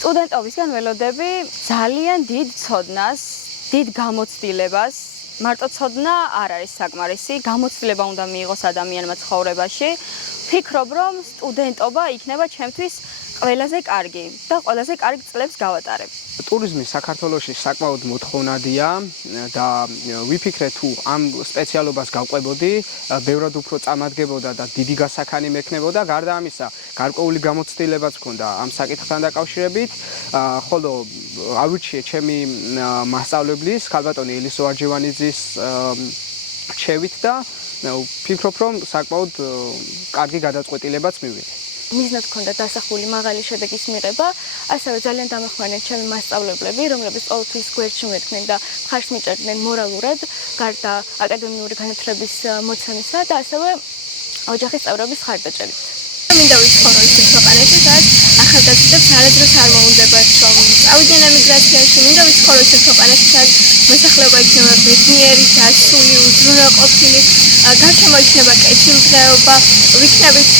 სტუდენტობისგან ველოდები ძალიან დიდ ცოდნას, დიდ გამოცდილებას. მარტო ცოდნა არ არის საკმარისი, გამოცდილება უნდა მიიღოს ადამიანმა ცხოვრებაში. ვფიქრობ, რომ სტუდენტობა იქნება ჩემთვის ყველაზე კარგი და ყველაზე კარგ წლებს გავატარებ. ტურიზმი საქართველოში საკმაოდ მოთხოვნადია და ვიფიქრე თუ ამ სპეციალობას გავყვებოდი, ბევრად უფრო წამადგებოდა და დიდი გასახანი მექნებოდა. გარდა ამისა, გარკვეული გამოცდილებაც მქონდა ამ საკითხთან დაკავშირებით, ხოლო ავირჩიე ჩემი მასწავლებლის, ქალბატონი ელისო არჯევანიძის რჩევით და ვფიქრობ, რომ საკმაოდ კარგი გადაწყვეტილებაც მივიღე. მიზნად ჰქონდა დასახული მაღალი შედეგის მიღება, ასევე ძალიან დამეხმარნენ ჩემი მასწავლებლები, რომლებიც ყოველთვის გვერდში მედგნენ და მხარს მიჭერდნენ მორალურად, გარდა აკადემიური განათლების მოცემისა და ასევე ოჯახის წევრების ხარდაჭერით. მინდა ვიცხოვრო ისეთ ქვეყანაში, სადაც ახალგაზრდებს არადროს არ მოუნდებათ, რომ წავიდნენ ემიგრაციაში, მინდა ვიცხოვრო ისეთ ქვეყანაში, სადაც მოსახლეობა იქნება ბედნიერი, დასული, უზრუნველყოფილი, გარშემო იქნება კეთილდღეობა, ვიქნებით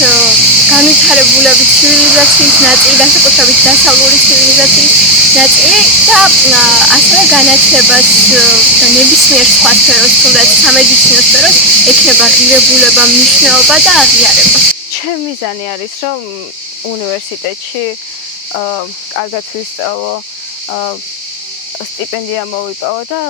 განვითარებულების ცივილიზაციის ნაწილი, განსაკუთრებით დასავლური ცივილიზაციის ნაწილი და ასევე განათლებას და ნებისმიერ სხვა სფეროს, თუნდაც სამედიცინო სფეროს ექნება ღირებულება, მნიშვნელობა და აღიარება. ჩემი მიზანი არის, რომ უნივერსიტეტში კარგად ვისწავლო, სტიპენდია მოვიპოვო და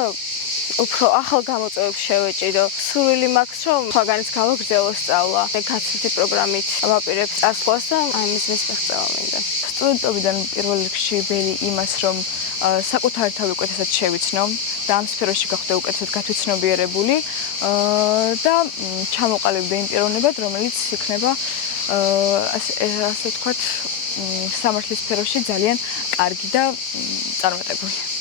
უფრო ახალ გამოწვევებს შევეჭიდო. სურვილი მაქვს, რომ სხვაგანაც გავაგრძელო სწავლა. გაცვლითი პროგრამით ვაპირებ წასვლას და ამის მიღწევა მინდა. სტუდენტობიდან პირველ რიგში ველი იმას, რომ საკუთარი თავი უკეთესად შევიცნო და ამ სფეროში გავხდე უკეთესად გათვითცნობიერებული და ჩამოყალიბდე იმ პიროვნებად, რომელიც იქნება ასე ვთქვათ, სამართლის სფეროში ძალიან კარგი და წარმატებული.